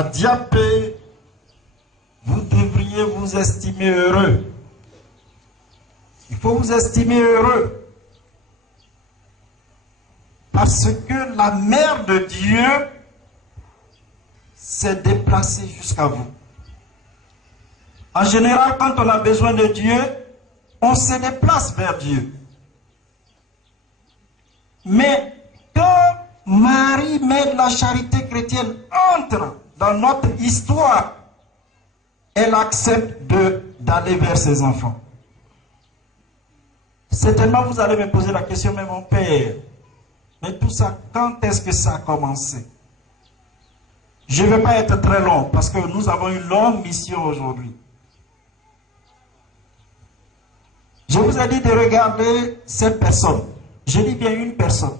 à Diapé, vous devriez vous estimer heureux. Il faut vous estimer heureux. Parce que la mère de Dieu s'est déplacée jusqu'à vous. En général, quand on a besoin de Dieu, on se déplace vers Dieu. Mais quand Marie, mère de la charité chrétienne, entre dans notre histoire, elle accepte d'aller vers ses enfants. Certainement, vous allez me poser la question, mais mon père, mais tout ça, quand est-ce que ça a commencé? Je ne vais pas être très long, parce que nous avons une longue mission aujourd'hui. Je vous ai dit de regarder cette personne. Je dis bien une personne.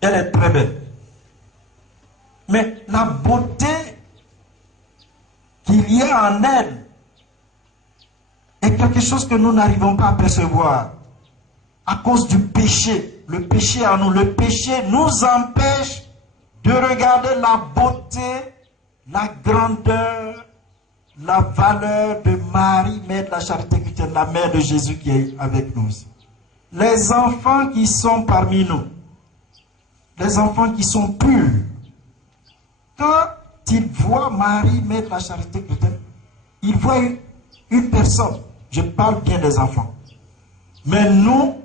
Elle est très belle. Mais la beauté qu'il y a en elle est quelque chose que nous n'arrivons pas à percevoir à cause du péché. Le péché en nous, le péché nous empêche de regarder la beauté, la grandeur, la valeur de Marie, mère de la charité chrétienne, la mère de Jésus qui est avec nous ici. Les enfants qui sont parmi nous, les enfants qui sont purs, quand ils voient Marie, mère de la charité chrétienne, ils voient une personne. Je parle bien des enfants. Mais nous,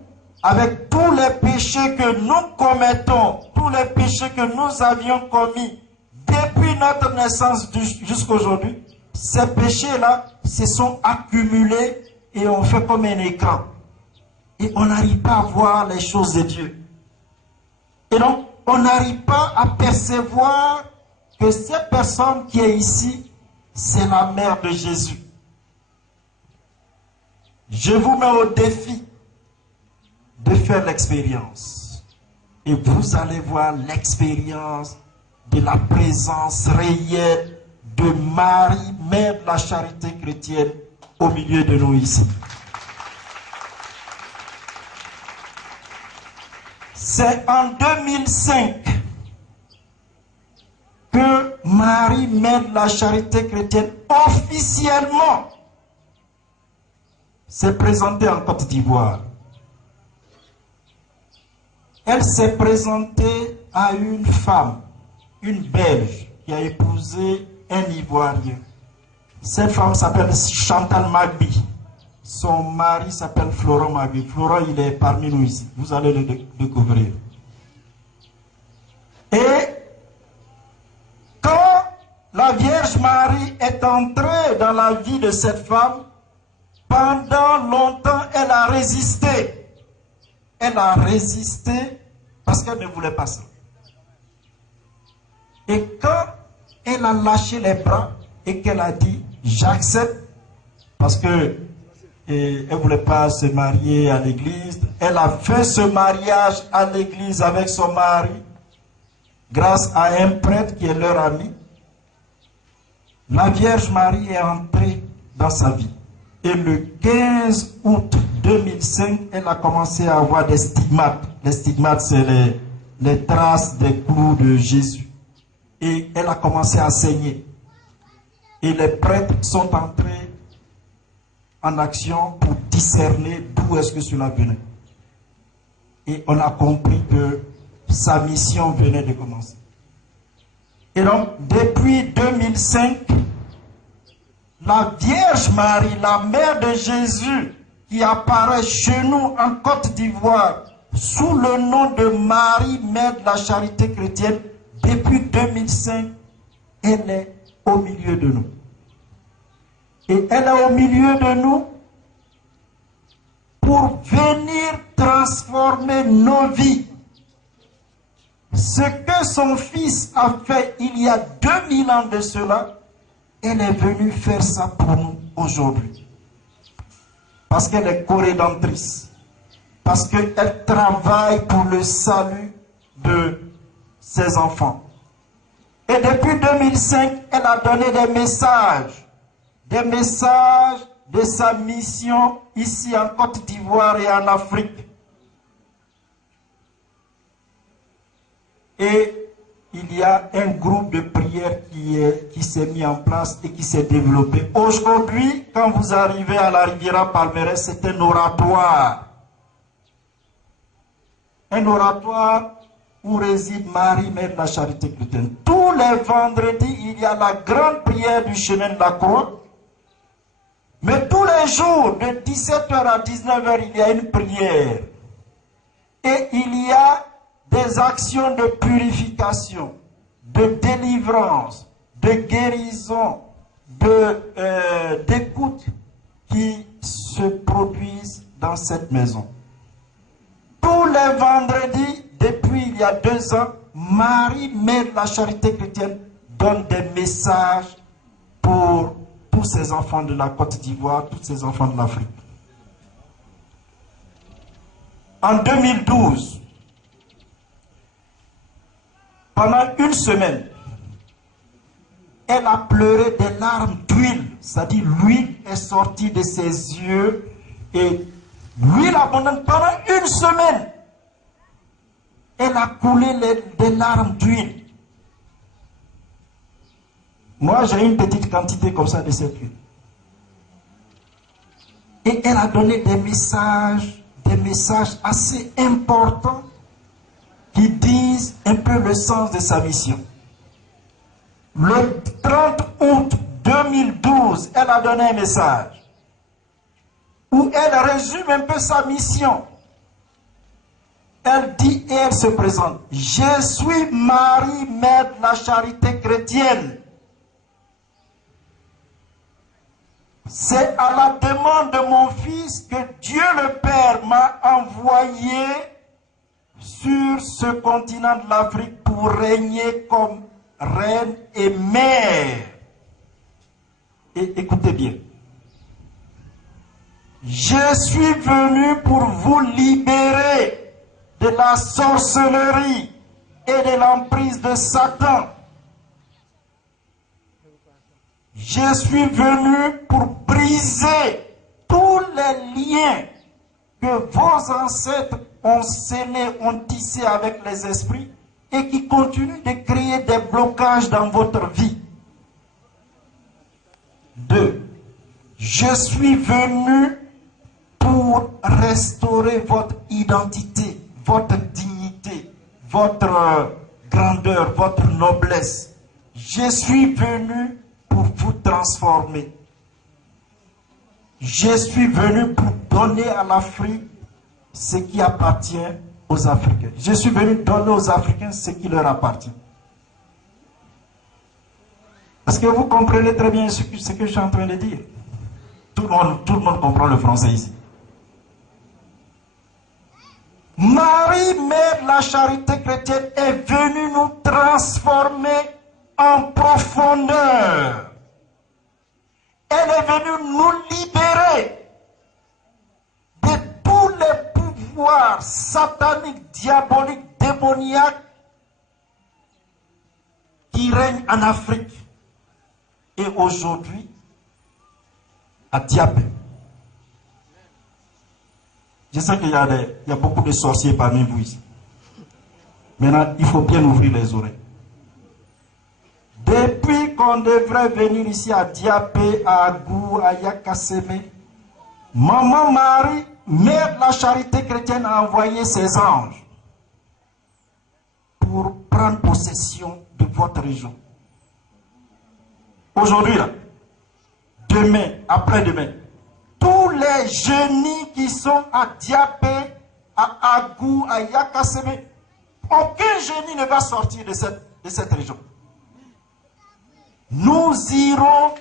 avec tous les péchés que nous commettons, tous les péchés que nous avions commis depuis notre naissance jusqu'à aujourd'hui, ces péchés-là se sont accumulés et on fait comme un écran. Et on n'arrive pas à voir les choses de Dieu. Et donc, on n'arrive pas à percevoir que cette personne qui est ici, c'est la mère de Jésus. Je vous mets au défi de faire l'expérience. Et vous allez voir l'expérience de la présence réelle de Marie, mère de la charité chrétienne, au milieu de nous ici. C'est en 2005 que Marie, mère de la charité chrétienne, officiellement s'est présentée en Côte d'Ivoire. Elle s'est présentée à une femme, une Belge, qui a épousé un Ivoirien. Cette femme s'appelle Chantal Magbi. Son mari s'appelle Florent Magbi. Florent, il est parmi nous ici. Vous allez le découvrir. Et quand la Vierge Marie est entrée dans la vie de cette femme, pendant longtemps, elle a résisté. Elle a résisté parce qu'elle ne voulait pas ça. Et quand elle a lâché les bras et qu'elle a dit « j'accepte » parce que elle ne voulait pas se marier à l'église, elle a fait ce mariage à l'église avec son mari grâce à un prêtre qui est leur ami. La Vierge Marie est entrée dans sa vie. Et le 15 août 2005, elle a commencé à avoir des stigmates. Les stigmates, c'est les traces des clous de Jésus. Et elle a commencé à saigner. Et les prêtres sont entrés en action pour discerner d'où est-ce que cela venait. Et on a compris que sa mission venait de commencer. Et donc, depuis 2005, la Vierge Marie, la mère de Jésus, qui apparaît chez nous en Côte d'Ivoire, sous le nom de Marie, mère de la charité chrétienne, depuis 2005, elle est au milieu de nous. Et elle est au milieu de nous pour venir transformer nos vies. Ce que son fils a fait il y a 2000 ans de cela, elle est venue faire ça pour nous aujourd'hui. Parce qu'elle est co-rédemptrice. Parce qu'elle travaille pour le salut de ses enfants. Et depuis 2005, elle a donné des messages de sa mission ici en Côte d'Ivoire et en Afrique. Et il y a un groupe de prière qui s'est mis en place et qui s'est développé. Aujourd'hui, quand vous arrivez à la Riviera Palmeraie, c'est un oratoire. Un oratoire où réside Marie, Mère de la Charité chrétienne. Tous les vendredis, il y a la grande prière du chemin de la croix. Mais tous les jours, de 17h à 19h, il y a une prière. Et il y a des actions de purification, de délivrance, de guérison, d'écoute qui se produisent dans cette maison. Tous les vendredis, depuis il y a 2 ans, Marie, Mère de la Charité chrétienne, donne des messages pour tous ces enfants de la Côte d'Ivoire, tous ces enfants de l'Afrique. En 2012, pendant une semaine, elle a pleuré des larmes d'huile, c'est-à-dire l'huile est sortie de ses yeux et l'huile abondante pendant une semaine. Elle a coulé des larmes d'huile. Moi, j'ai une petite quantité comme ça de cette huile. Et elle a donné des messages assez importants qui disent un peu le sens de sa mission. Le 30 août 2012, elle a donné un message où elle résume un peu sa mission. Elle dit et elle se présente: je suis Marie, Mère de la Charité chrétienne. C'est à la demande de mon fils que Dieu le Père m'a envoyé sur ce continent de l'Afrique pour régner comme reine et mère. Et écoutez bien. Je suis venu pour vous libérer de la sorcellerie et de l'emprise de Satan. Je suis venu pour briser tous les liens que vos ancêtres ont scellés, ont tissés avec les esprits et qui continuent de créer des blocages dans votre vie. 2. Je suis venu pour restaurer votre identité, votre dignité, votre grandeur, votre noblesse. Je suis venu pour vous transformer. Je suis venu pour donner à l'Afrique ce qui appartient aux Africains. Je suis venu donner aux Africains ce qui leur appartient. Est-ce que vous comprenez très bien ce que je suis en train de dire? Tout le monde comprend le français ici. Marie, Mère de la Charité chrétienne, est venue nous transformer en profondeur. Elle est venue nous libérer de tous les pouvoirs sataniques, diaboliques, démoniaques qui règnent en Afrique et aujourd'hui à Diapé. Je sais qu'il y a beaucoup de sorciers parmi vous ici. Maintenant, il faut bien ouvrir les oreilles. Depuis qu'on devrait venir ici à Diapé, à Agou, à Yakaseme, Maman Marie, Mère de la Charité chrétienne, a envoyé ses anges pour prendre possession de votre région. Aujourd'hui, là, demain, après-demain, tous les génies qui sont à Diapé, à Agou, à Yakaseme, aucun génie ne va sortir de cette région. Nous irons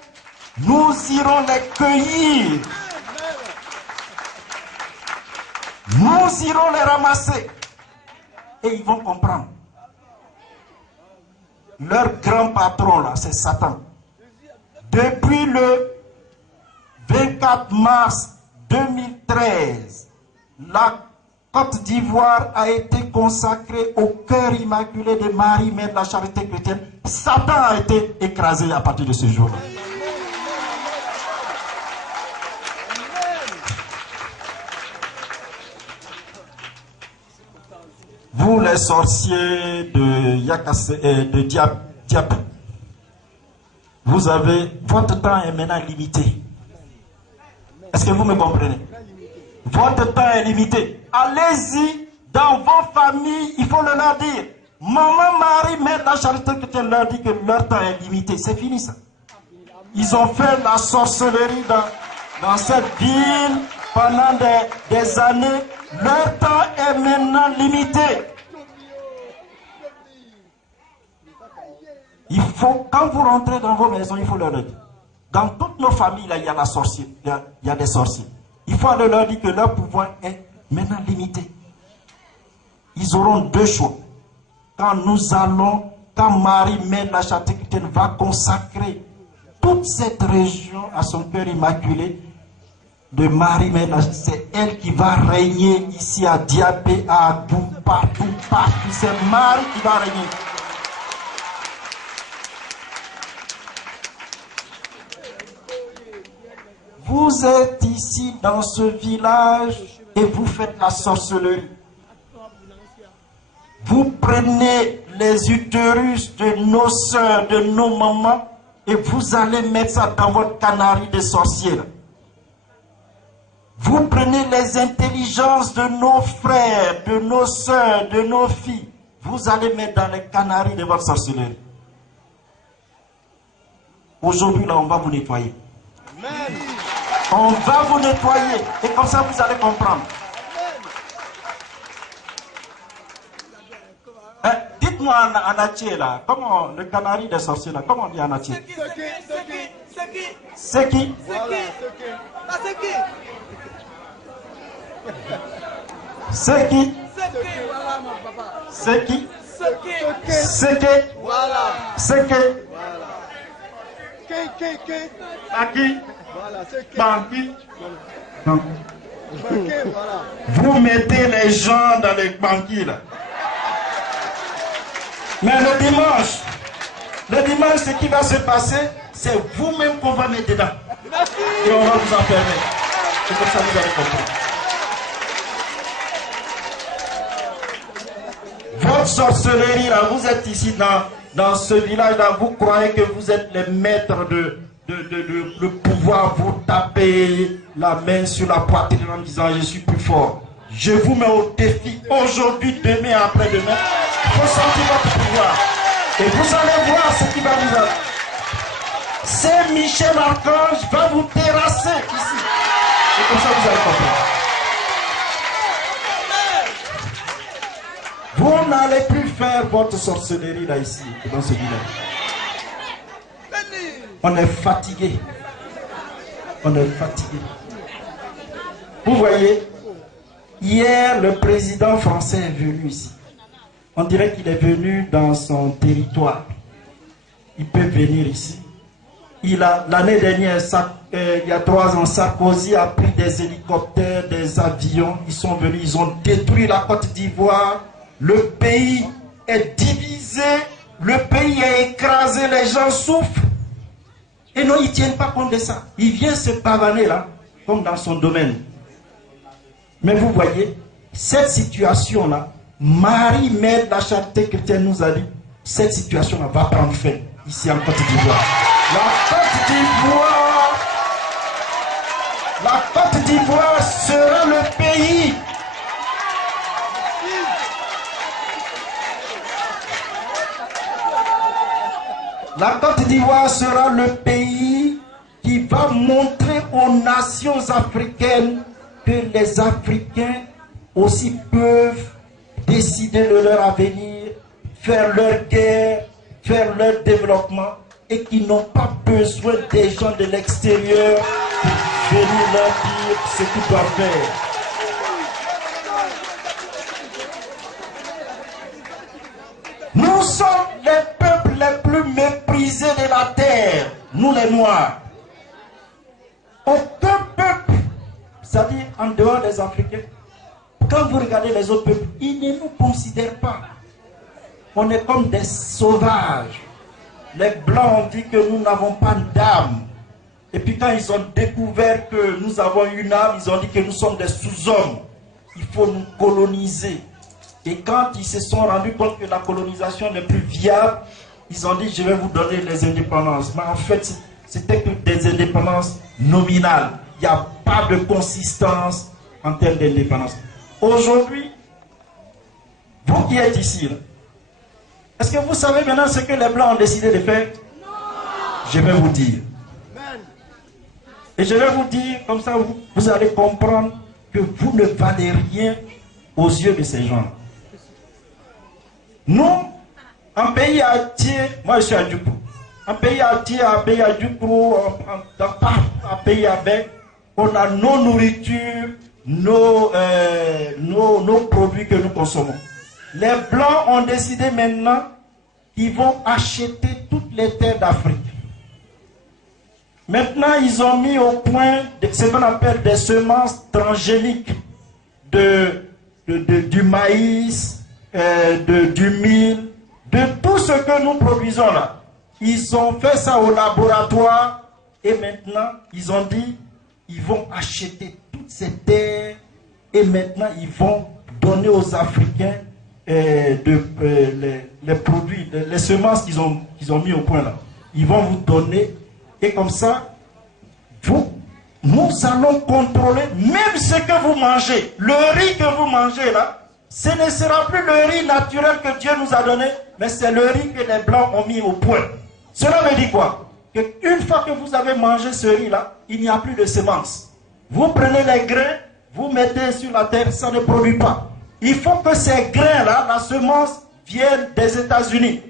les cueillir. Nous irons les ramasser. Et ils vont comprendre. Leur grand patron, là, c'est Satan. Depuis le 24 mars 2013, la Côte d'Ivoire a été consacrée au cœur immaculé de Marie, Mère de la Charité chrétienne. Satan a été écrasé à partir de ce jour. Vous vous les sorciers de Yakase et de Diap, vous avez, votre temps est maintenant limité. Est-ce que vous me comprenez? Votre temps est limité. Allez-y dans vos familles, il faut le leur dire. Maman, Marie, mère, la charité chrétienne leur dit que leur temps est limité. C'est fini ça. Ils ont fait la sorcellerie dans cette ville pendant des années. Leur temps est maintenant limité. Il faut, quand vous rentrez dans vos maisons, il faut leur dire. Dans toutes nos familles, là, il y a la sorcière, il y a des sorciers. Il faut aller leur dire que leur pouvoir est maintenant limité. Ils auront deux choix. Quand Marie, Mère de la Charité chrétienne, va consacrer toute cette région à son cœur immaculé, de Marie, Mère de la Charité, c'est elle qui va régner ici à Diapé, à Abou, partout. C'est Marie qui va régner. Vous êtes ici dans ce village et vous faites la sorcellerie. Vous prenez les utérus de nos soeurs, de nos mamans et vous allez mettre ça dans votre canari de sorciers. Vous prenez les intelligences de nos frères, de nos soeurs, de nos filles. Vous allez mettre dans les canaris de votre sorcellerie. Aujourd'hui, là, on va vous nettoyer. Amen. On va vous nettoyer. Et comme ça, vous allez comprendre. Dites-moi en atier, là, comment le canari des sorciers, là, comment on dit en atier? C'est qui? C'est qui? C'est qui? C'est qui? C'est qui? À qui? Banqui. Vous mettez les gens dans les banquilles là. Mais le dimanche, ce qui va se passer, c'est vous-même qu'on va mettre dedans. Et on va vous enfermer. C'est comme ça que vous allez comprendre. Votre sorcellerie là, vous êtes ici dans ce village là, vous croyez que vous êtes les maîtres de pouvoir vous taper la main sur la poitrine en disant je suis plus fort. Je vous mets au défi aujourd'hui, demain, après-demain. Il faut sentir votre pouvoir. Et vous allez voir ce qui va vous arriver. C'est Michel Archange va vous terrasser ici. C'est comme ça que vous allez comprendre. Vous n'allez plus faire votre sorcellerie là ici, dans ce village. On est fatigué. On est fatigué. Vous voyez, hier, le président français est venu ici. On dirait qu'il est venu dans son territoire. Il peut venir ici. L'année dernière, il y a 3 ans, Sarkozy a pris des hélicoptères, des avions. Ils sont venus, ils ont détruit la Côte d'Ivoire. Le pays est divisé. Le pays est écrasé. Les gens souffrent. Et non, ils ne tiennent pas compte de ça. Il vient se pavaner là, comme dans son domaine. Mais vous voyez, cette situation-là, Marie, Mère de la Charité chrétienne nous a dit, cette situation-là va prendre fin, ici en Côte d'Ivoire. La Côte d'Ivoire sera le pays. La Côte d'Ivoire sera le pays qui va montrer aux nations africaines que les Africains aussi peuvent décider de leur avenir, faire leur guerre, faire leur développement et qui n'ont pas besoin des gens de l'extérieur pour venir leur dire ce qu'ils doivent faire. Nous sommes les peuples les plus méprisés de la terre, nous les Noirs. Aucun peuple, c'est-à-dire en dehors des Africains, quand vous regardez les autres peuples, ils ne nous considèrent pas. On est comme des sauvages. Les Blancs ont dit que nous n'avons pas d'âme. Et puis quand ils ont découvert que nous avons une âme, ils ont dit que nous sommes des sous-hommes. Il faut nous coloniser. Et quand ils se sont rendus compte que la colonisation n'est plus viable, ils ont dit, je vais vous donner les indépendances. Mais en fait, c'était que des indépendances nominales. Il n'y a pas de consistance en termes d'indépendance. Aujourd'hui, vous qui êtes ici, est-ce que vous savez maintenant ce que les Blancs ont décidé de faire? Non. Je vais vous dire. Et je vais vous dire, comme ça vous allez comprendre que vous ne valez rien aux yeux de ces gens. Nous, un pays entier, moi je suis à Djoukro, un pays entier, un pays à Djoukro, un pays avec, on a nos nourritures, nos produits que nous consommons. Les Blancs ont décidé maintenant qu'ils vont acheter toutes les terres d'Afrique. Maintenant, ils ont mis au point ce qu'on appelle des semences transgéniques du maïs, du mil, de tout ce que nous produisons là. Ils ont fait ça au laboratoire et maintenant, ils ont dit ils vont acheter toutes ces terres et maintenant, ils vont donner aux Africains les produits, les semences qu'ils ont mis au point là. Ils vont vous donner. Et comme ça, nous allons contrôler même ce que vous mangez. Le riz que vous mangez là, ce ne sera plus le riz naturel que Dieu nous a donné, mais c'est le riz que les Blancs ont mis au point. Cela veut dire quoi? Qu'une fois que vous avez mangé ce riz là, il n'y a plus de semences. Vous prenez les grains, vous mettez sur la terre, ça ne produit pas. Il faut que ces grains là, la semence, viennent des États-Unis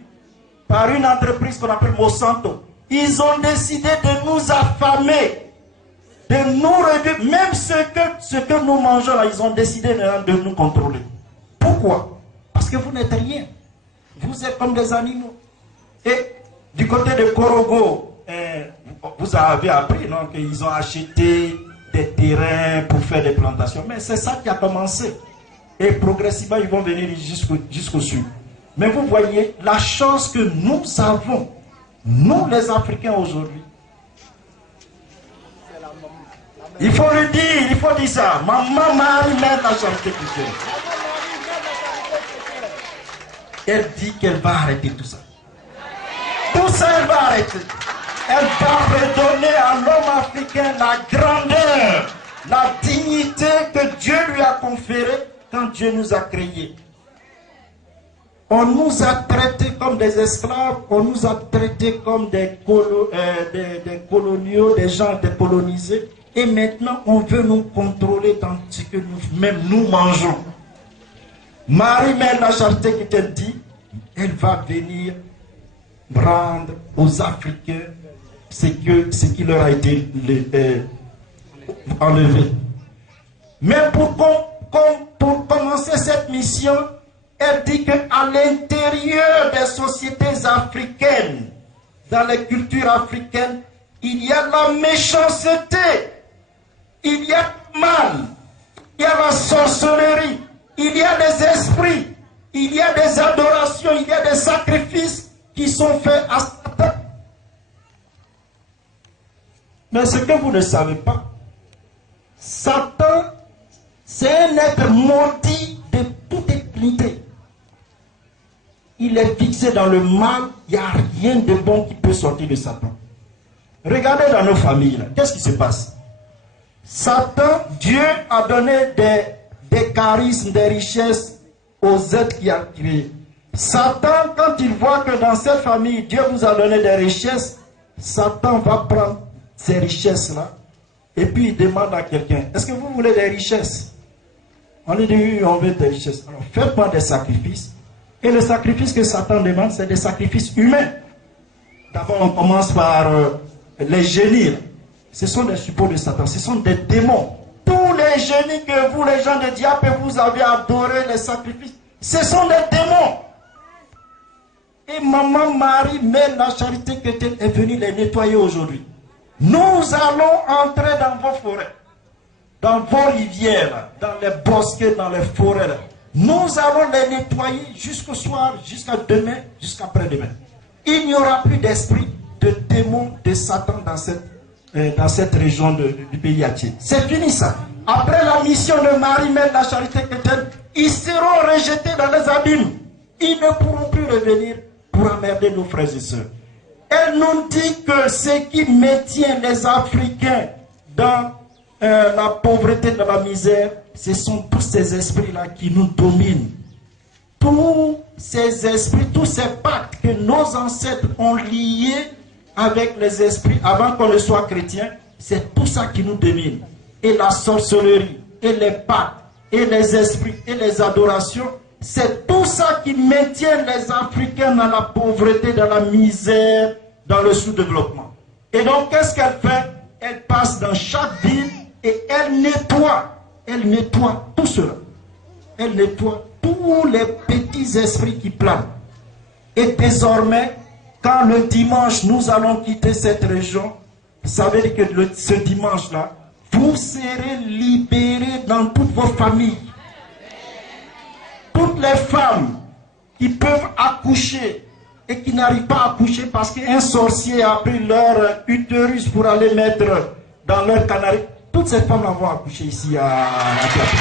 par une entreprise qu'on appelle Monsanto. Ils ont décidé de nous affamer, de nous réduire. Même ce que nous mangeons là, ils ont décidé de nous contrôler. Pourquoi? Parce que vous n'êtes rien. Vous êtes comme des animaux. Et du côté de Korogo, vous avez appris qu'ils ont acheté des terrains pour faire des plantations. Mais c'est ça qui a commencé. Et progressivement, ils vont venir jusqu'au sud. Mais vous voyez la chance que nous avons. Nous, les Africains, aujourd'hui, il faut le dire, il faut dire ça. Maman Marie-Mère la charité chrétienne. Elle dit qu'elle va arrêter tout ça. Tout ça, elle va arrêter. Elle va redonner à l'homme africain la grandeur, la dignité que Dieu lui a conférée quand Dieu nous a créés. On nous a traités comme des esclaves, on nous a traités comme des coloniaux, des gens décolonisés. Et maintenant, on veut nous contrôler dans ce que nous-mêmes nous mangeons. Marie-Mère la Charité qui te dit, elle va venir rendre aux Africains ce qui leur a été enlevé. Mais pour commencer cette mission, elle dit qu'à l'intérieur des sociétés africaines, dans les cultures africaines, il y a la méchanceté, il y a le mal, il y a la sorcellerie, il y a des esprits, il y a des adorations, il y a des sacrifices qui sont faits à Satan. Mais ce que vous ne savez pas, Satan, c'est un être maudit de toute éternité. Il est fixé dans le mal, il n'y a rien de bon qui peut sortir de Satan. Regardez dans nos familles, qu'est-ce qui se passe? Satan, Dieu a donné des charismes, des richesses aux êtres qu'il a créés. Satan, quand il voit que dans cette famille, Dieu vous a donné des richesses, Satan va prendre ces richesses-là et puis il demande à quelqu'un, est-ce que vous voulez des richesses? On lui dit, oui, on veut des richesses. Alors faites-moi des sacrifices. Et le sacrifice que Satan demande, c'est des sacrifices humains. D'abord, on commence par les génies. Ce sont des suppôts de Satan, ce sont des démons. Tous les génies que vous, les gens de diable, vous avez adoré les sacrifices, ce sont des démons. Et maman Marie, Mère la Charité chrétienne est venue les nettoyer aujourd'hui. Nous allons entrer dans vos forêts, dans vos rivières, dans les bosquets, dans les forêts. Nous allons les nettoyer jusqu'au soir, jusqu'à demain, jusqu'à après-demain. Il n'y aura plus d'esprit, de démons, de Satan dans cette région du pays entier. C'est fini ça. après la mission de Marie-Mère de la Charité chrétienne, ils seront rejetés dans les abîmes. Ils ne pourront plus revenir pour emmerder nos frères et sœurs. Elle nous dit que ce qui maintient les Africains dans la pauvreté, dans la misère, ce sont tous ces esprits-là qui nous dominent. Tous ces esprits, tous ces pactes que nos ancêtres ont liés avec les esprits avant qu'on ne soit chrétien, c'est tout ça qui nous domine. Et la sorcellerie, et les pactes, et les esprits, et les adorations, c'est tout ça qui maintient les Africains dans la pauvreté, dans la misère, dans le sous-développement. Et donc, qu'est-ce qu'elle fait? Elle passe dans chaque ville et elle nettoie tout cela. Elle nettoie tous les petits esprits qui planent. Et désormais, quand le dimanche, nous allons quitter cette région, ça veut dire que ce dimanche-là, vous serez libérés dans toutes vos familles. Toutes les femmes qui peuvent accoucher et qui n'arrivent pas à accoucher parce qu'un sorcier a pris leur utérus pour aller mettre dans leur canari, toutes ces femmes-là vont accoucher ici à Diapé.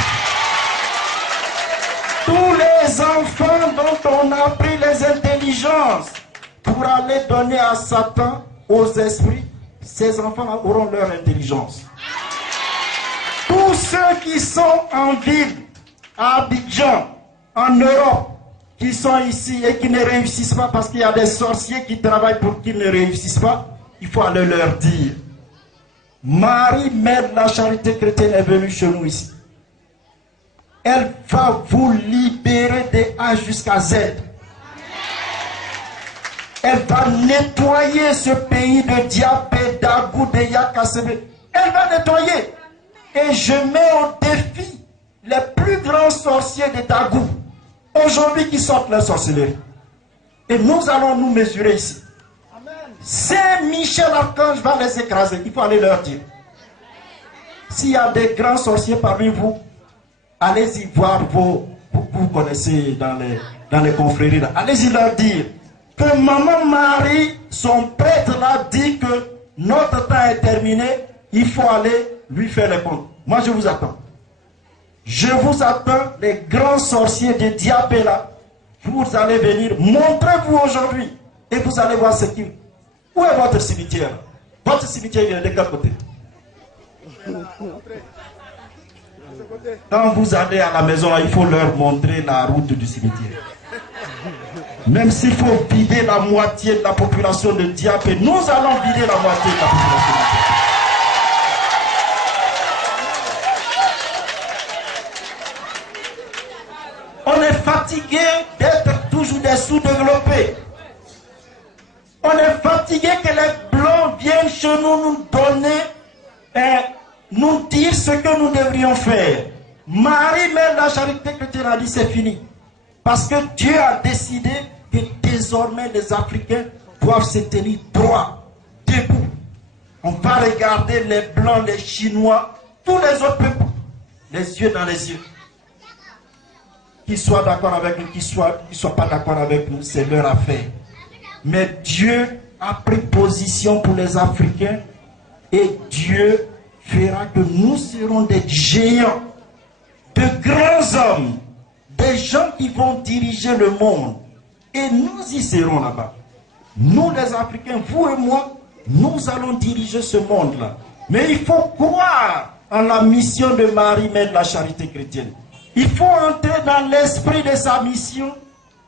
Tous les enfants dont on a pris les intelligences pour aller donner à Satan, aux esprits, ces enfants auront leur intelligence. Tous ceux qui sont en ville, à Abidjan, en Europe, qui sont ici et qui ne réussissent pas parce qu'il y a des sorciers qui travaillent pour qu'ils ne réussissent pas, il faut aller leur dire. Marie, Mère de la Charité chrétienne, est venue chez nous ici. Elle va vous libérer de A jusqu'à Z. Elle va nettoyer ce pays de Diapé, d'Agou, de Yakasebe. Elle va nettoyer. Et je mets au défi les plus grands sorciers de Dagou, aujourd'hui qui sortent leur sorcellerie. Et nous allons nous mesurer ici. Saint Michel Archange va les écraser. Il faut aller leur dire. S'il y a des grands sorciers parmi vous, allez-y voir vous connaissez dans les confréries. Allez-y leur dire que Maman Marie, son prêtre là, dit que notre temps est terminé. Il faut aller lui faire les comptes. Moi, je vous attends. Je vous attends, les grands sorciers de Diapé là. Vous allez venir, montrez-vous aujourd'hui. Et vous allez voir ce qui... Où est votre cimetière? Votre cimetière, il est de quel côté? Quand vous allez à la maison, là, il faut leur montrer la route du cimetière. Même s'il faut vider la moitié de la population de Diapé, nous allons vider la moitié de la population de Diapé. On est fatigué d'être toujours des sous-développés. On est fatigué que les Blancs viennent chez nous nous donner, nous dire ce que nous devrions faire. Marie, Mère de la Charité chrétienne, a dit c'est fini. Parce que Dieu a décidé que désormais les Africains doivent se tenir droit, debout. On va regarder les Blancs, les Chinois, tous les autres peuples, les yeux dans les yeux. Qu'ils soient d'accord avec nous, qu'ils ne soient pas d'accord avec nous, c'est leur affaire. Mais Dieu a pris position pour les Africains et Dieu fera que nous serons des géants, de grands hommes, des gens qui vont diriger le monde. Et nous y serons là-bas. Nous les Africains, vous et moi, nous allons diriger ce monde-là. Mais il faut croire en la mission de Marie, Mère de la Charité chrétienne. Il faut entrer dans l'esprit de sa mission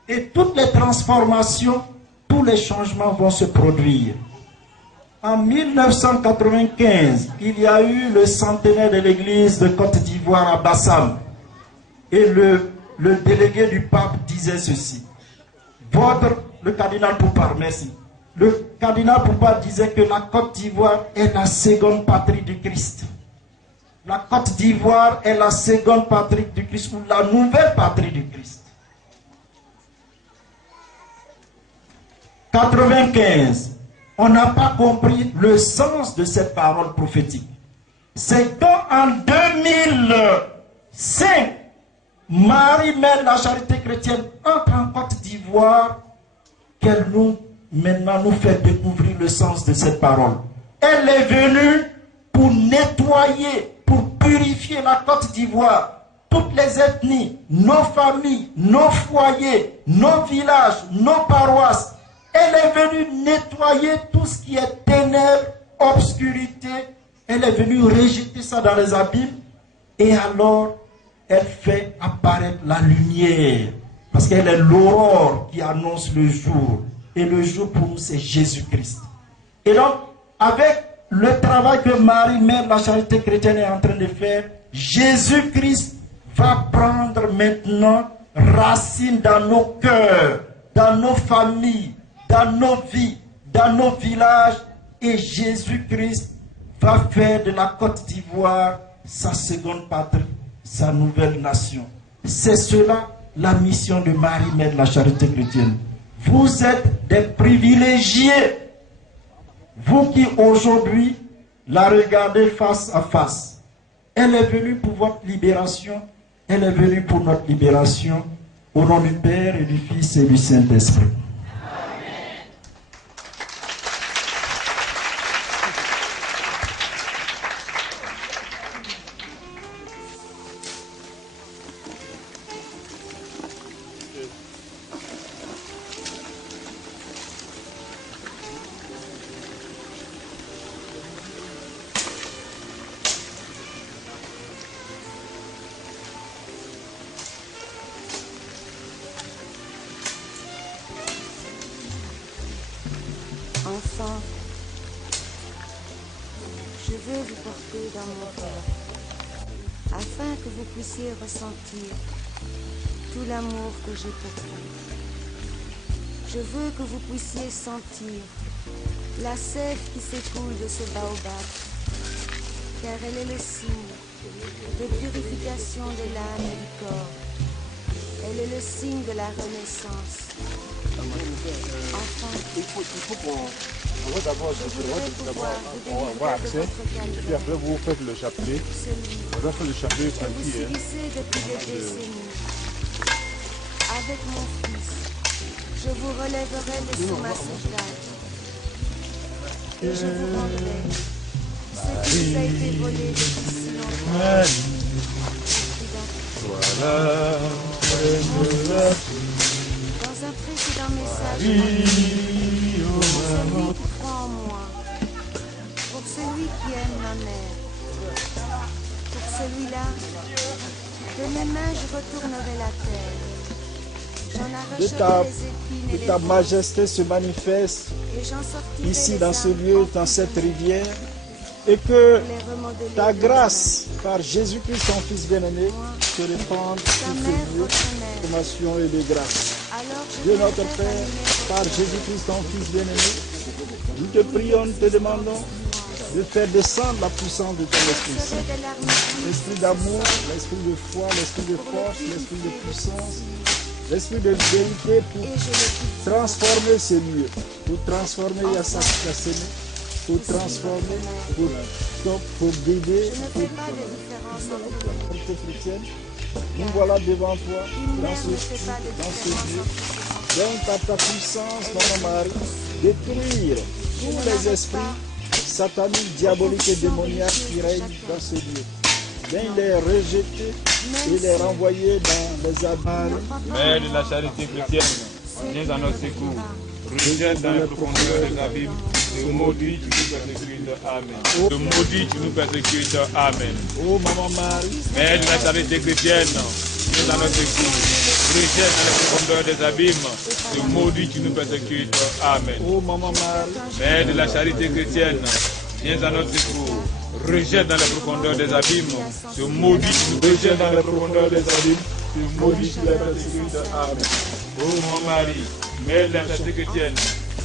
et toutes les transformations, tous les changements vont se produire. En 1995, il y a eu le centenaire de l'église de Côte d'Ivoire à Bassam. Et le délégué du pape disait ceci. Le cardinal Poupard, merci. Le cardinal Poupard disait que la Côte d'Ivoire est la seconde patrie du Christ. La Côte d'Ivoire est la seconde patrie du Christ, ou la nouvelle patrie du Christ. 95. On n'a pas compris le sens de cette parole prophétique. C'est qu'en 2005, Marie, Mère de la Charité chrétienne, entre en Côte d'Ivoire, qu'elle maintenant nous fait découvrir le sens de cette parole. Elle est venue pour nettoyer, pour purifier la Côte d'Ivoire. Toutes les ethnies, nos familles, nos foyers, nos villages, nos paroisses. Elle est venue nettoyer tout ce qui est ténèbres, obscurité. Elle est venue rejeter ça dans les abîmes. Et alors, elle fait apparaître la lumière. Parce qu'elle est l'aurore qui annonce le jour. Et le jour pour nous, c'est Jésus-Christ. Et donc, avec le travail que Marie, Mère de la Charité chrétienne, est en train de faire, Jésus-Christ va prendre maintenant racine dans nos cœurs, dans nos familles, dans nos vies, dans nos villages. Et Jésus-Christ va faire de la Côte d'Ivoire sa seconde patrie, sa nouvelle nation. C'est cela la mission de Marie, Mère de la Charité chrétienne. Vous êtes des privilégiés. Vous qui aujourd'hui la regardez face à face. Elle est venue pour votre libération. Elle est venue pour notre libération. Au nom du Père et du Fils et du Saint-Esprit. Enfants, je veux vous porter dans mon cœur, afin que vous puissiez ressentir tout l'amour que j'ai pour vous. Je veux que vous puissiez sentir la sève qui s'écoule de ce baobab, car elle est le signe de purification de l'âme et du corps. Elle est le signe de la renaissance. Enfin, il faut qu'on va d'abord avoir accès, et puis après vous faites le chapelet. On va faire le chapelet tranquille. Depuis des décennies. Avec mon fils, je vous relèverai de sous ma soutane. Et je vous rendrai ce qui vous a été volé depuis si longtemps. Voilà. Dans un précédent message, pour celui qui croit en moi, pour celui qui aime ma mère, pour celui-là, de mes mains je retournerai la terre. J'en arracherai les épines et Que les ta branches, majesté se manifeste et j'en sortirai ici les dans ce âmes lieu, dans cette rivière, et que les remodeler ta de grâce, par Jésus-Christ, ton Fils bien-aimé, se répande ta sur mère, ce lieu, votre mère. formation et de grâce. Alors je Dieu notre viendrai Père, rallumer par votre Jésus-Christ, ton Fils bien-aimé, nous te prions, nous te demandons de faire descendre la puissance de ton Esprit. serai de l'armure L'esprit d'amour, l'esprit de foi, l'esprit de force, l'esprit de puissance, l'esprit de vérité pour et je le dis. transformer ces lieux, pour transformer Yassak Kassene, pour transformer, pour guider, Je ne pour fais pas de différence entre vous. l'autorité chrétienne. Nous voilà devant toi, Une dans mère ce ne fait pas de lieu. différence entre ses enfants. Donne par ta puissance, dans nos maris, détruire tous les esprits sataniques, diaboliques et démoniaques qui règnent dans ce lieu. Viens les rejeter et les renvoyer dans les abîmes. Mère de la charité chrétienne, viens à notre secours. Rejette dans les profondeurs des abîmes. Ce maudit, tu nous persécutes. Amen. Ce maudit, tu nous persécutes. Amen. Oh Maman Marie, Mère de la charité chrétienne, viens à notre secours. Rejette dans les profondeurs des abîmes. Ce maudit, tu nous persécutes. Amen. oh Maman Marie, Mère de la charité chrétienne, viens à notre secours. Rejette dans les profondeurs des abîmes. Ce maudit, tu nous rejette dans les profondeurs des abîmes. Ce maudit, tu les persécutes. Amen. Oh mon Marie, Mère de la charité chrétienne,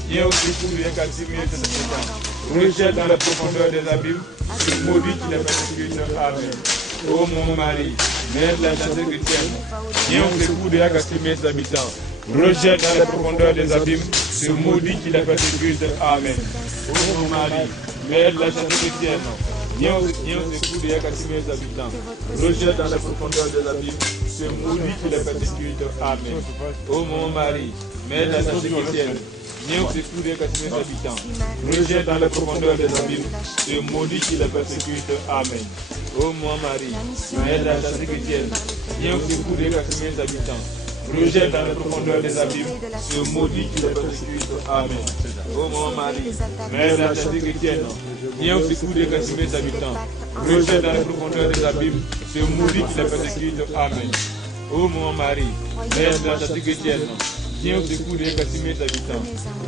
viens au secours du Casimir de cette femme. Rejette dans les profondeurs des abîmes. Ce maudit, tu les persécutes. Amen. Oh mon Marie, Mère de la charité chrétienne, viens au secours de Casimir des habitants. Rejette dans les profondeurs des abîmes. Ce maudit qui les persécute. Amen. Oh mon Marie, Mère de la charité chrétienne, viens au secours de Casimir des habitants. Rejette dans les profondeurs des abîmes. Ce maudit qui les persécute. Amen. Oh mon Marie, Mère de la charité chrétienne, viens au secours des ses habitants. Rejette dans les profondeurs des abîmes, ce maudit qui les persécute. Amen. Ô moi Marie, Mère de la charité chrétienne, viens au secours des ses habitants. Rejette dans les profondeurs des abîmes, ce maudit qui les persécute. Amen. Ô moi Marie, Mère de la charité chrétienne, viens au secours des ses habitants. Rejette dans les profondeurs des abîmes, ce maudit qui les persécute. Amen. Ô moi Marie, Mère de la charité chrétienne, viens au secours des ses habitants.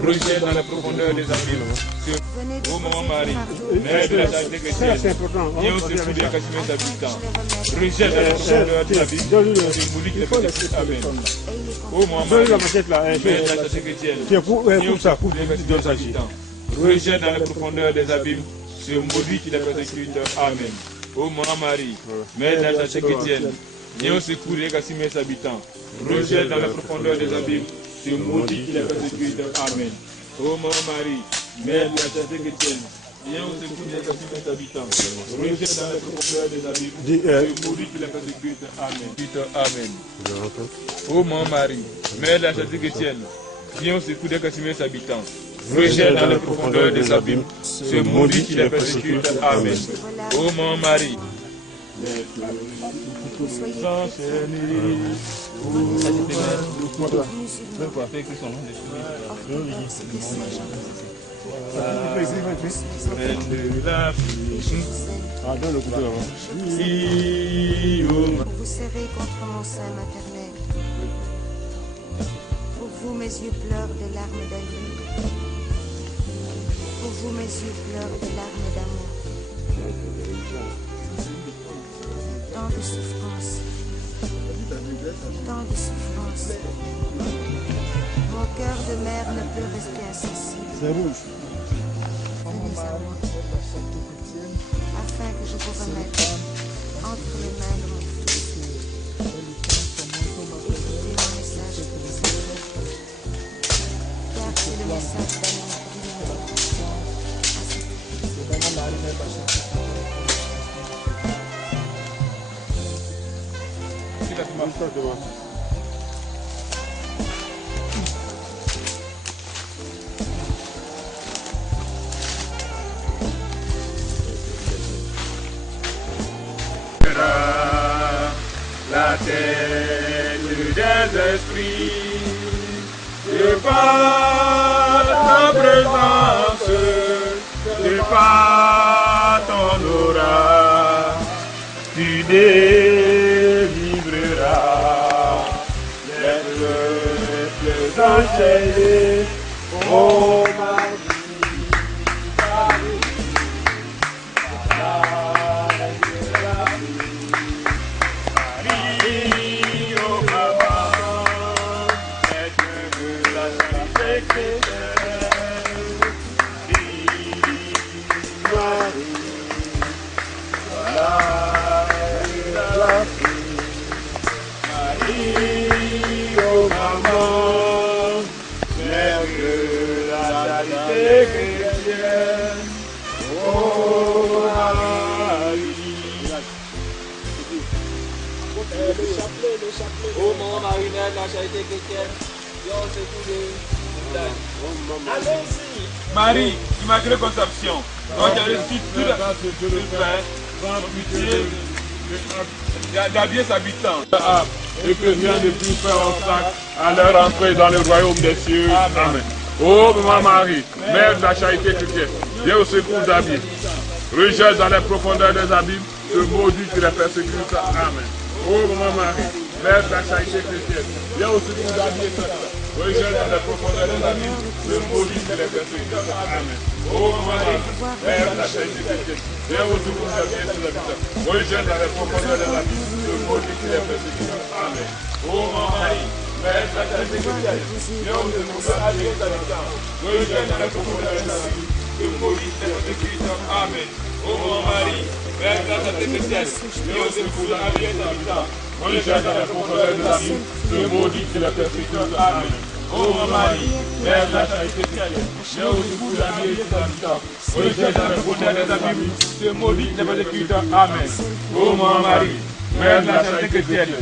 Rejette dans les profondeurs des abîmes. Ô maman Marie, Mère de la charité chrétienne, viens au secours des ses habitants. Rejette dans les profondeurs des abîmes. C'est maudit qui les persécute. Amen. Ô maman Marie, Mère de la charité chrétienne, viens au secours des ses habitants. Rejette dans les profondeurs des abîmes. C'est maudit qui les persécute. Amen. Ô maman Marie, Mère de la charité chrétienne, viens au secours des ses habitants. Rejette dans les profondeurs des abîmes. C'est maudit qui les persécute. Amen. Ô maman Marie, Mère de la charité chrétienne, viens au secours des ses habitants. Rejette dans les profondeurs des abîmes. C'est maudit qui les persécute. Amen. Amen. Ô maman Marie, Mère de la charité chrétienne, viens au secours des ses habitants. Rejette dans les profondeurs des abîmes. C'est maudit qui les persécute. Amen. Ô maman Marie, Vous serrez contre mon sein maternel. Pour vous, mes yeux pleurent des larmes d'allume. Pour vous, mes yeux pleurent des larmes d'amour. Tant de souffrance. Tant de souffrance. Mon cœur de mère ne peut rester insensible. Venez à moi, afin que je vous remette entre les mains de mon fils. Écoutez mon message, car c'est le message d'amour la tête des esprits, de par ta présence, de par ton aura, tu délivreras les enchaînés, oh Oh maman Marie, Mère de la charité chrétienne, viens au secours des allez-y. Marie, Immaculée Conception, donc il y a reçu tout le pain, sans pitié d'habiller ses habitants. Et que rien ne puisse faire obstacle à leur entrée dans le royaume des cieux. Amen. Oh maman Marie, Mère de la charité chrétienne, viens au secours d'habiller. Rejette dans les profondeurs des abîmes ce maudit qui les persécute. Amen. Oh maman Marie, Mère de la charité chrétienne, viens au secours d'habiller cela. Rejette dans les profondeurs des abîmes le maudit qui les persécute. Amen. Oh maman Marie, Mère de la charité chrétienne, viens au secours d'habiller cela. Rejette dans les profondeurs des abîmes le maudit qui les persécute. Amen. Oh maman Marie, Mère de la charité chrétienne, viens au secours d'habiller cela. Rejette dans les profondeurs des abîmes le maudit qui les persécute. Amen. Oh maman Marie, Mère de la charité chrétienne, viens au secours d'habiller cela. Rejette dans les profondeurs des abîmes ce maudit qui les persécute. Amen. Oh maman Marie, Mère de la charité chrétienne, viens au secours d'habiller ses habitants. Rejette dans les profondeurs des abîmes ce maudit qui les persécute. Amen. Oh maman Marie, Mère de la charité chrétienne,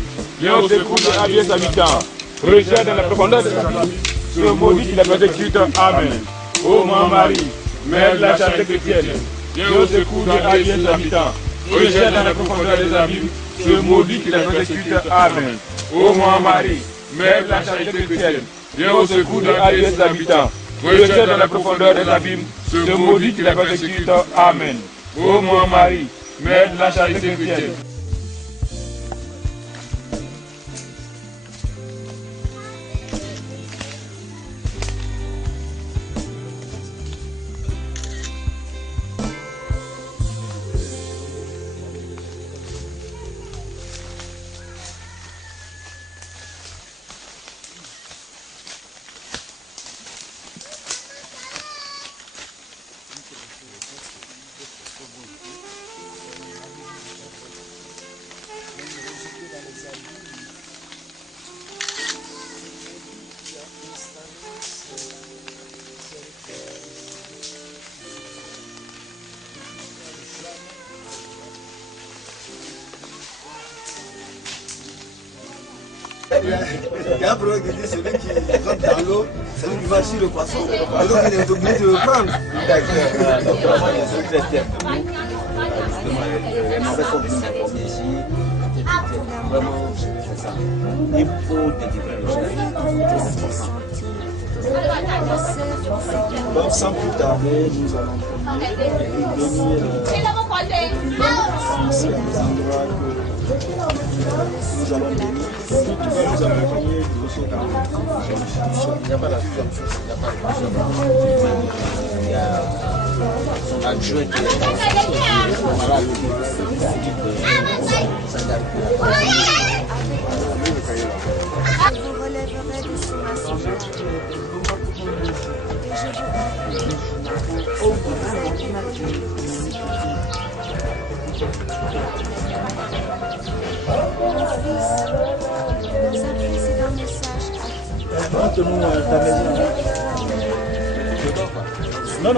viens au secours d'habiller ses habitants. Rejette dans les profondeurs des abîmes Sois maudit qui la persécute. Amen. Ô mon Marie, Mère de la charité chrétienne, viens au secours de Dieu et des habitants. Rejette dans la profondeur des abîmes ce maudit qui la persécute. Amen. Ô mon Marie, Mère de la charité chrétienne, viens au secours de Dieu et des habitants. Rejette dans la profondeur des abîmes ce maudit qui la persécute. Amen. Ô mon Marie, Mère de la charité chrétienne. Il y a un problème qui dit celui qui rentre dans l'eau, c'est lui qui va sur le poisson. Et donc il est obligé de le prendre. Il faut délivrer le chef. Donc sans plus tarder, nous allons prier et bénir ces endroits que nous allons bénir. Tout va nous accompagner de ce temps. Il n'y a pas la fusion. Il y a son adjoint qui est malade. Je vous relèverai de sous ma souffrance. Et je vous rappelle qui m'a fait mon fils, dans un précédent message, Montre-nous ta maison. Non.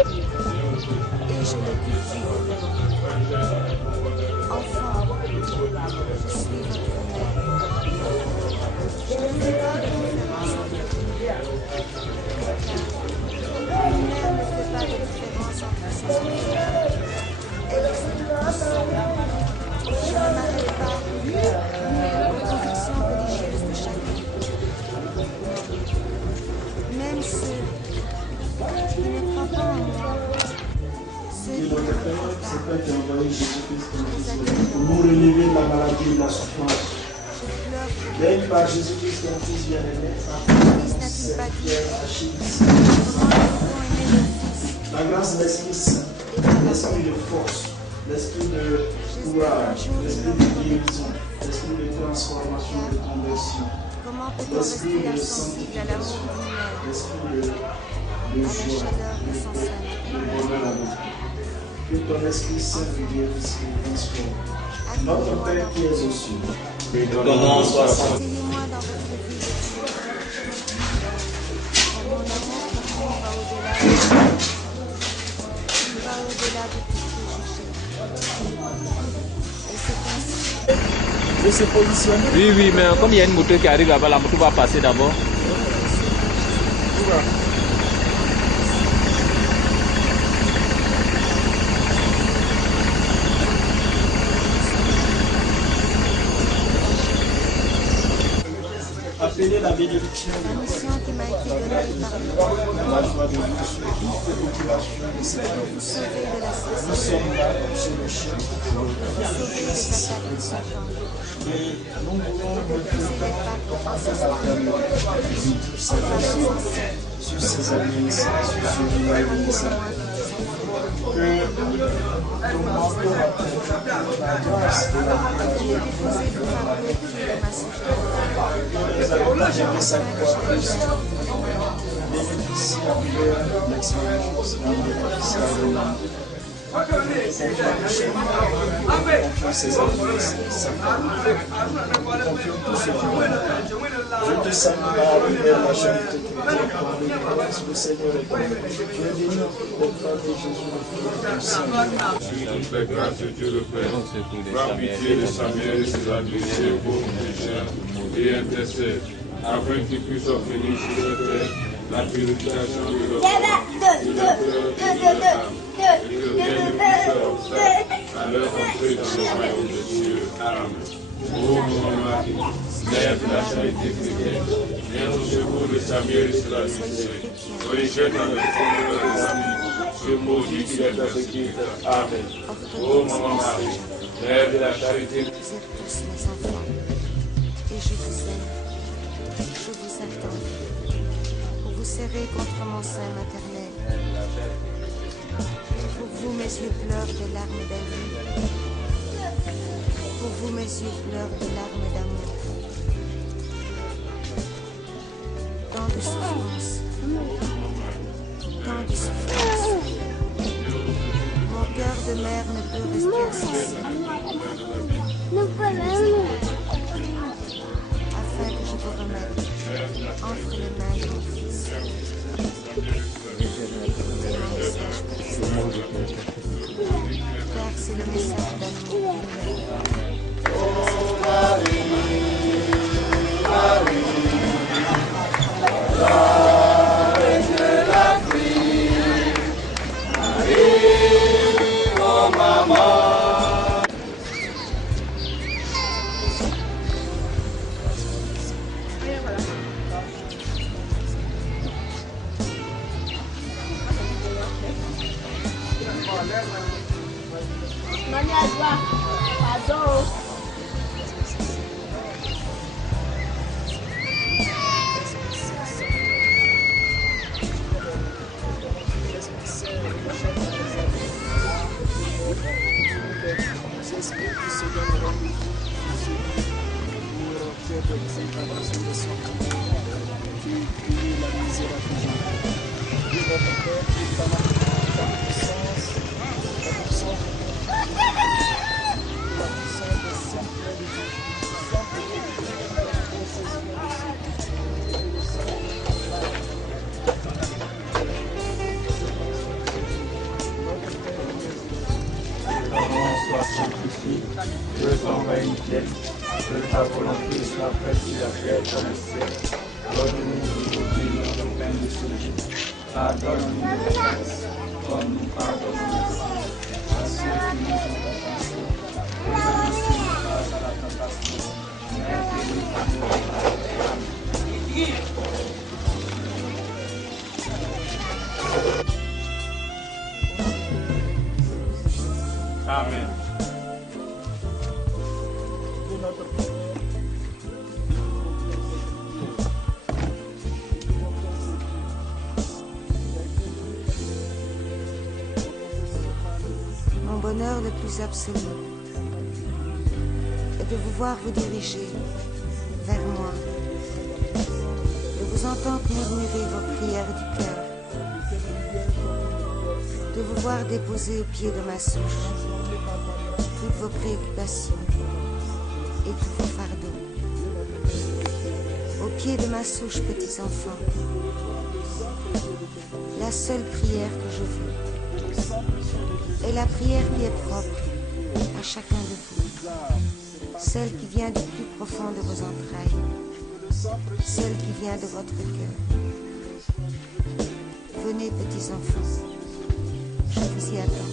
et je le cultive. Enfant, je suis votre mère. Je ne fais pas de différence entre vous. Une mère ne fait pas de différence entre ses enfants. Elle est seule. Je ne m'arrête pas aux convictions religieuses de chacun. Même ceux qui ne croient pas en moi, ceux qui ne Notre Père, croient c'est pas, toi qui as envoyé Jésus-Christ pour nous relever de la maladie et de la souffrance. Veille par Jésus-Christ, ton Fils bien-aimé, Saint-Pierre, Achille, la grâce de l'Esprit Saint, l'esprit de force, l'esprit de courage, l'esprit de guérison, l'esprit de transformation, de conversion, comment peut-on l'esprit rester de insensible à l'amour sanctification, du l'esprit de à la joie, chaleur de son sein? de bonheur avec toi. Que ton Esprit Saint nous guérisse et nous transforme. Notre Père qui es aux cieux, Que ton nom soit sanctifié. Accueillez-moi dans votre vie de tous les jours. Mon amour pour vous va au-delà de tout. Et se positionne. Oui, mais comme il y a une moto qui arrive là-bas, la moto va passer d'abord. appelez la bénédiction La mission qui m'a été donnée par Dieu, la joie de vous sur toute les populations de cette de vous sauver de la Nous cessation, sommes là sur le champ. de sauver les attaques de Satan, Et nous voulons de briser les pactes de sur ces administrations, sur ce village, J'ai déposé le fardeau au pied de ma souche. Je te salue Marie, Mère la charité chrétienne, comme le grâce, le Seigneur est avec toi. Tu es bénie entre les Jésus, le fruit de ton sein. Toute la grâce de Dieu le Père, prends pitié de sa mère et ses adversaires pour pécheurs et intercède, afin qu'il puisse obtenir sur la terre la purification de leur corps, de leur cœur et de leur âme, et que rien ne puisse faire obstacle à leur entrée dans le royaume des cieux. Amen. Ô mon Marie, Mère de la charité chrétienne, viens au secours de sa mère et ses adversaires, soyez jeunes dans le fond de leurs amis, ce maudit qui est persécuté. Amen. Ô maman Marie, Mère de la charité, Vous êtes tous mes enfants, et je vous aime, je vous attends, pour vous serrer contre mon sein maternel. Pour vous, mes yeux pleurent de larmes d'amour. Pour vous, mes yeux pleurent de larmes d'amour. Tant de souffrance, tant de souffrance. Mon cœur de mère ne peut rester assis. Afin que je vous remette entre les mains de mon fils. Écoutez mon message personnel. Car c'est le message d'amour qu'il me Soit sanctifié, que ton règne vienne, que ta volonté soit faite sur la terre comme au ciel. Donne-nous aujourd'hui notre pain de ce jour. Pardonne-nous nos offenses, comme nous pardonnons aussi à ceux qui nous ont offensés. Et ne nous soumets pas à la tentation, mais délivre-nous du mal. Amen. Mon bonheur le plus absolu est de vous voir vous diriger vers moi, de vous entendre murmurer vos prières du cœur, de vous voir déposer au pied de ma souche toutes vos préoccupations et tous vos fardeaux. Au pied de ma souche, petits enfants, la seule prière que je veux est la prière qui est propre à chacun de vous, celle qui vient du plus profond de vos entrailles, celle qui vient de votre cœur. Venez, petits enfants, je vous y attends.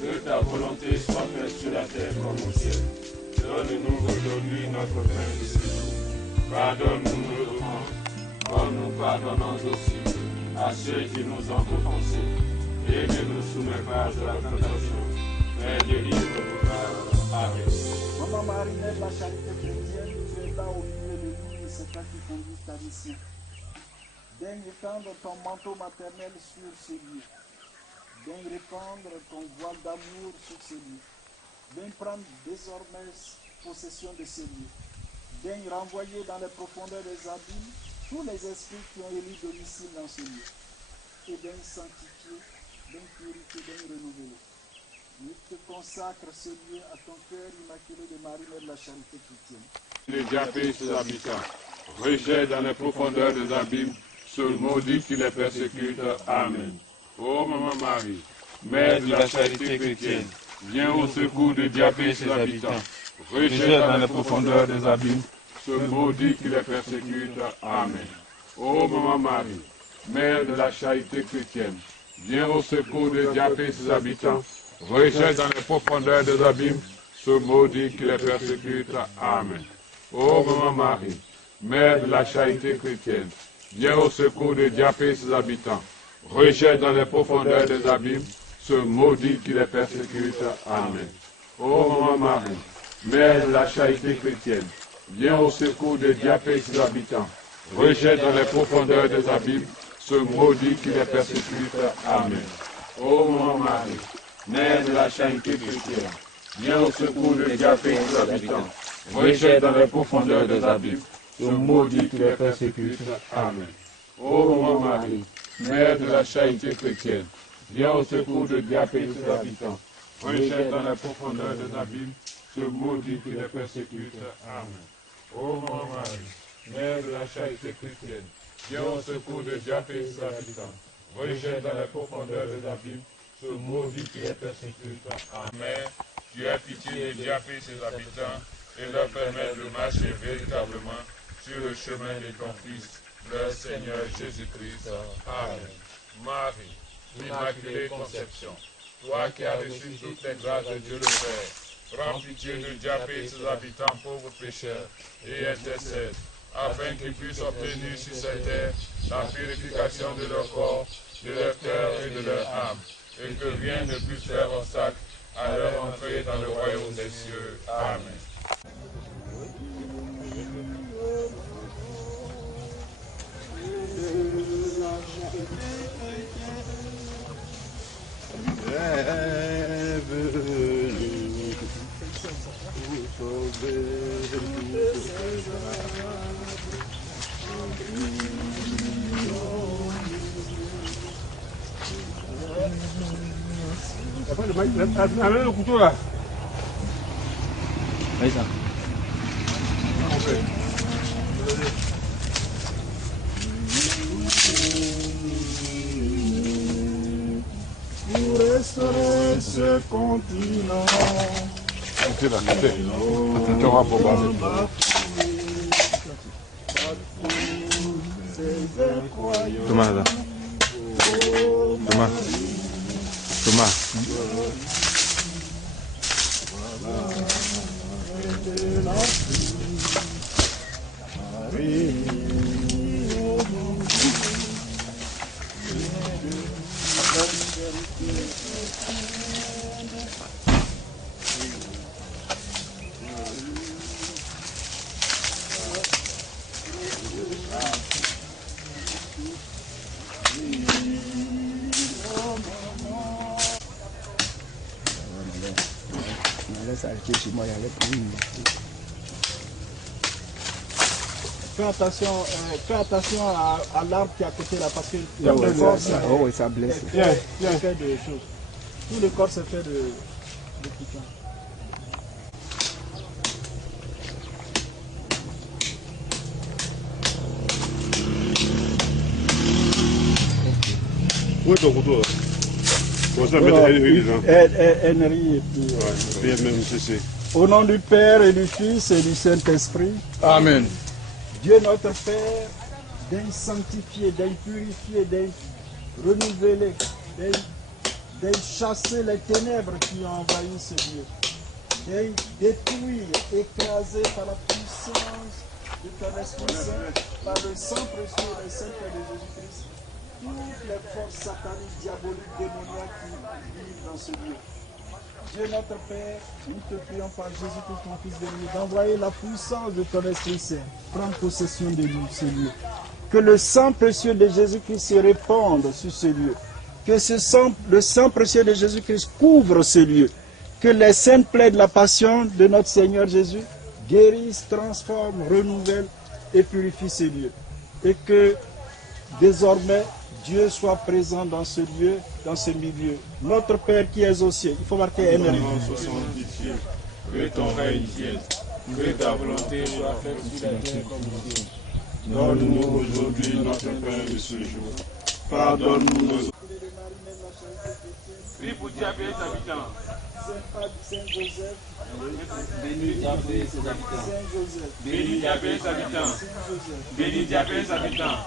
Que ta volonté soit faite sur la terre comme au ciel. Donne-nous aujourd'hui notre pain de ce jour. Pardonne-nous nos offenses, comme nous pardonnons aussi à ceux qui nous ont offensés, et ne nous soumets pas à la tentation, mais délivre-nous par Amen. Maman Marie-Nègre, la charité chrétienne, tu es là au milieu de nous et c'est toi qui conduis ta mission. Daigne étendre ton manteau maternel sur ces lieux. Daigne répandre ton voile d'amour sur ces lieux. Daigne prendre désormais possession de ces lieux. Daigne renvoyer dans les profondeurs des abîmes tous les esprits qui ont élu domicile dans ce lieu. Et daigne sanctifier, daigne purifier, daigne renouveler. Je te consacre ce lieu à ton cœur immaculé de Marie-Mère de la charité chrétienne. Les diapés ses habitants, rejette dans les profondeurs des abîmes, ce maudit qui les persécute. Amen. Ô Maman Marie, Mère de la charité chrétienne, viens au secours des diapés et ses habitants, rejette dans les profondeurs des abîmes, ce maudit qui les persécute. Amen. Ô Maman Marie, Mère de la charité chrétienne, viens au secours des diapés et ses habitants, rejette dans les profondeurs des abîmes, ce maudit qui les persécute. Amen. Ô Maman Marie, Mère de la charité chrétienne, viens au secours des diapés et ses habitants, rejette dans les profondeurs des abîmes, ce maudit qui les persécute. Amen. Ô Maman Marie, Mère de la charité chrétienne, viens au secours des diapés et ses habitants, rejette dans les profondeurs des abîmes, ce maudit qui les persécute. Amen. Ô Maman Marie, Mère de la charité chrétienne, viens au secours des diapés et ses habitants, rejette dans les profondeurs des abîmes, ce maudit qui les persécute. Amen. Ô Maman Marie, Mère de la charité chrétienne, viens au secours des diapés et ses habitants, rejette dans les profondeurs des abîmes, ce maudit qui les persécute. Amen. Ô Maman Marie, Mère de la charité chrétienne, viens au secours des diapés et ses habitants, rejette dans les profondeurs des abîmes, ce maudit qui les persécute. Amen. Tu as pitié des diapés et ses habitants, et leur permettre de marcher véritablement sur le chemin de ton Fils, le Seigneur Jésus-Christ. Amen. Marie, l'Immaculée Conception, toi qui as reçu toutes les grâces de Dieu le Père, prends pitié de diapés et ses habitants pauvres pécheurs, et intercède, afin qu'ils puissent obtenir sur cette terre la purification de leur corps, de leur cœur et de leur âme, et que rien ne puisse faire obstacle à leur entrée dans le royaume des cieux. Amen. Amène le couteau là. Oui, ça. Pour restaurer ce continent. Écoutez là, écoutez. Tu auras pour base. Thomas là. Thomas. Thomas. Fais attention à l'arbre qui est à côté là, parce que le corps, ça blesse. C'est fait de choses. Tout le corps c'est fait de piquants. Où est ton couteau là? On va mettre Henry et puis... même ceci. Au nom du Père et du Fils et du Saint-Esprit. Amen. Dieu notre Père, daigne sanctifier, daigne purifier, daigne renouveler, daigne chasser les ténèbres qui ont envahi ce lieu, daigne détruire, écraser par la puissance de ton Esprit Saint, par le sang précieux et le Saint-Père de Jésus-Christ, toutes les forces sataniques, diaboliques, démoniaques qui vivent dans ce lieu. Dieu notre Père, nous te prions par Jésus-Christ, ton Fils de Dieu, d'envoyer la puissance de ton Esprit Saint, prendre possession de nous, ce lieu. Que le sang précieux de Jésus-Christ se répande sur ce lieu. Que le sang précieux de Jésus-Christ couvre ce lieu. Que les saintes plaies de la passion de notre Seigneur Jésus guérissent, transforment, renouvellent et purifient ce lieu. Et que désormais, Dieu soit présent dans ce lieu, dans ce milieu. Notre Père qui es aux cieux, il faut marquer un élément. Que ton règne vienne, que ta volonté soit faite sur la terre comme au ciel. Donne-nous aujourd'hui notre pain de ce jour. Pardonne-nous nos offenses. Prie pour Dieu et ses habitants. Saint Joseph, Bénis Diable et ses habitants. Saint Joseph, Bénis Diable et ses habitants. Bénis Diable et ses habitants.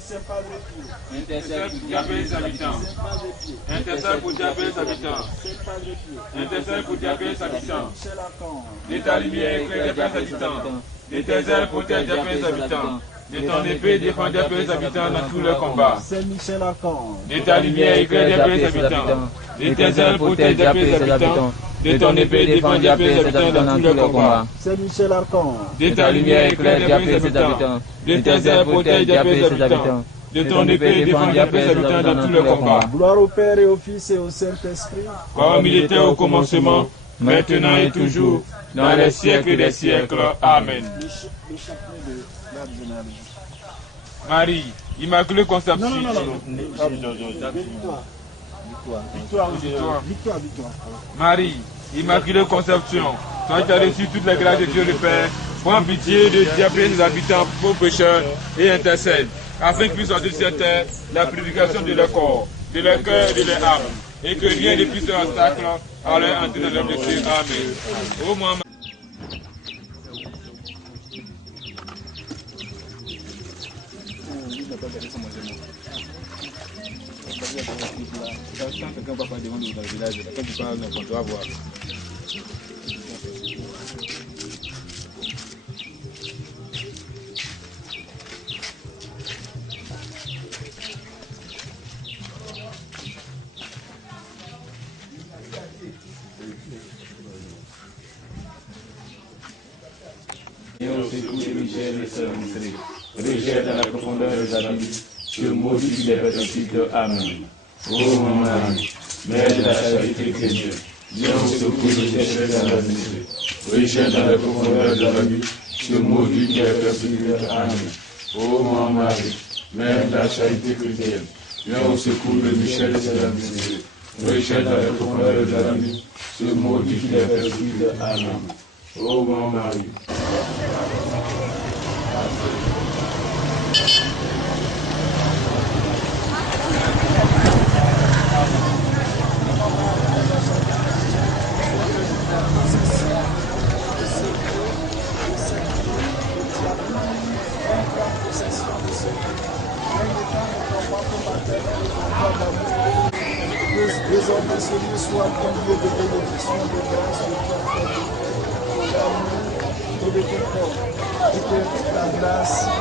Saint Padre Pio, Intercède pour Diable Diable et ses habitants. Saint Padre Pio, Intercède pour Diable et ses habitants. Saint Padre Pio, Intercède pour Diable et ses habitants. Michel Archange, De ta lumière éclaire Diable et ses habitants. De tes ailes protège Diable et ses habitants. De ton épée défend Diable et ses habitants dans tous leurs combats. Saint Michel Archange, De ta lumière éclaire Diable et ses habitants. De tes ailes protège Diable et ses habitants. De ton épée défend Diable et ses habitants dans tous leurs combats. Saint Michel Archange, De ta lumière éclaire Diable et ses habitants. De tes ailes protège Diable et ses habitants. De ton épée défend Diable et ses habitants dans tous leurs combats. gloire au Père et au Fils et au Saint-Esprit, Comme il était au commencement, maintenant et toujours, dans les siècles des siècles. Amen. le chapelet de l'Arche générale. Marie, Immaculée Conception. Victoire. Marie, Immaculée Conception, toi qui as reçu toutes les grâces de Dieu le Père, prends pitié de Diable et ses habitants, pauvres pécheurs, et intercède, afin qu'ils puissent sortir de cette terre la purification de leur corps, de leur cœur et de leur âme, et que rien ne puisse leur obstacle à leur entrée dans leur blessure. Amen. Ô moi, Et au secours de Michel et Sœur Michel, rejette dans la profondeur des abîmes, que maudit les persécuteurs. Amen. Ô mon Marie, Mère de la charité chrétienne, viens au secours de Michel et Sœur Michel, rejette dans la profondeur des abîmes, que maudit les persécuteurs. Amen. Ô mon Marie, Mère de la charité chrétienne, viens au secours de Michel et Sœur Michel, rejette dans la profondeur des abîmes, que maudit les persécuteurs. Amen. Ô mon Marie, désormais ce lieu soit un lieu de bénédiction, de grâce, de bienfait, d'amour et de confort. Et que la grâce nous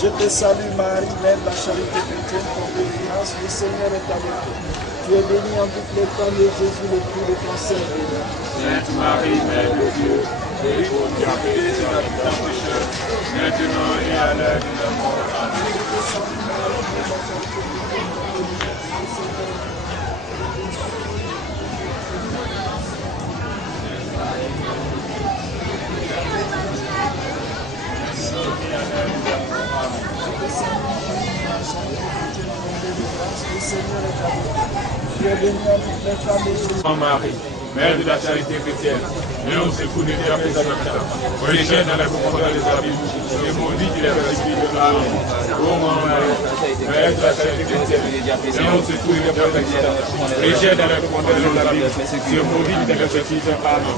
Je te salue Marie, Mère de la charité chrétienne, pour délivrance, le Seigneur est avec toi. Tu es bénie en toutes les femmes et Jésus, le fruit de ton sein. Sainte Marie, Mère de Dieu, prie pour nous habitants pécheurs, maintenant et à l'heure de la mort. Amen. Sainte Marie, Mère de la charité chrétienne, viens au secours de Dieu et ses habitants. Rejette dans la profondeur des abîmes, et maudit les persécuteurs. Amen. Ô Marie, Mère de la charité chrétienne, viens au secours de Dieu et ses habitants. Rejette dans la profondeur des abîmes, et maudit les persécuteurs. Amen.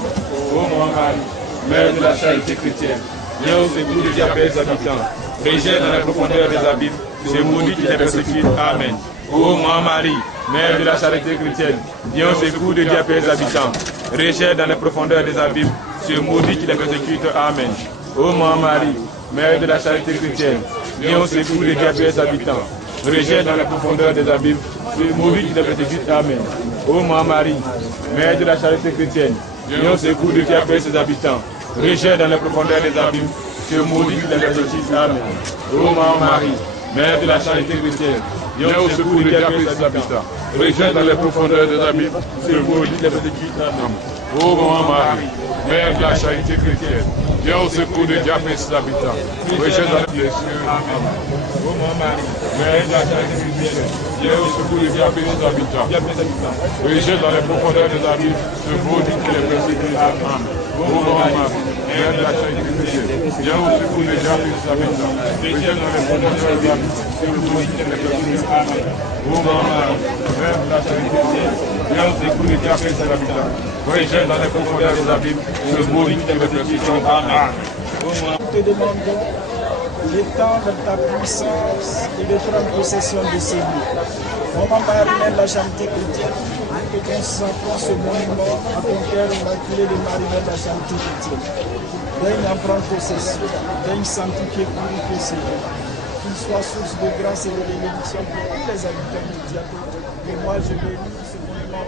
Ô Marie, Mère de la charité chrétienne, viens au secours de Dieu et ses habitants. Rejette dans la profondeur des abîmes, et maudit les persécuteurs. Amen. Ô Marie, Mère de la charité chrétienne, viens au secours de Dieu et ses habitants. Rejette dans les profondeurs des abîmes, ce maudit qui les persécute. Amen. Ô Marie, Mère de la charité chrétienne, viens au secours des diables et des habitants. Rejette dans les profondeurs des abîmes, le maudit qui les persécute. Amen. Ô Marie, Mère de la charité chrétienne, viens au secours des diables et ses habitants. Rejette dans les profondeurs des abîmes, ce maudit qui les persécute. Amen. Ô Marie, Mère de la charité chrétienne, viens au secours des diables et ses habitants. Rejette dans les profondeurs des abîmes, ce maudit qui les persécute. Amen. Ô Marie, Mère de la charité chrétienne, viens au secours des diables et ses habitants. Rejette dans les cieux. Amen. Ô Marie, Mère de la charité chrétienne, viens au secours des diables et ses habitants. Rejette dans les profondeurs des abîmes, ce maudit qui les persécute. Amen. Ô Marie, Mère de la charité chrétienne, viens au secours des diables et ses habitants. Rejette dans les profondeurs des abîmes, ce maudit qui les persécute. Amen. Ô Marie, Mère de la charité chrétienne, viens au secours des diables et ses habitants. Rejette dans les profondeurs des abîmes, ce maudit qui les persécute. Amen. Nous te demandons d'étendre ta puissance et de prendre possession de ces lieux. Maman Marie, Mère de la charité chrétienne, que consacrons ce monument à ton cœur immaculé de Marie, Mère de la charité chrétienne. Daigne en prendre possession, daigne sanctifier, purifier ces lieux. Qu'il soit source de grâce et de bénédiction pour tous les habitants immédiats. Et moi, je bénis ce monument.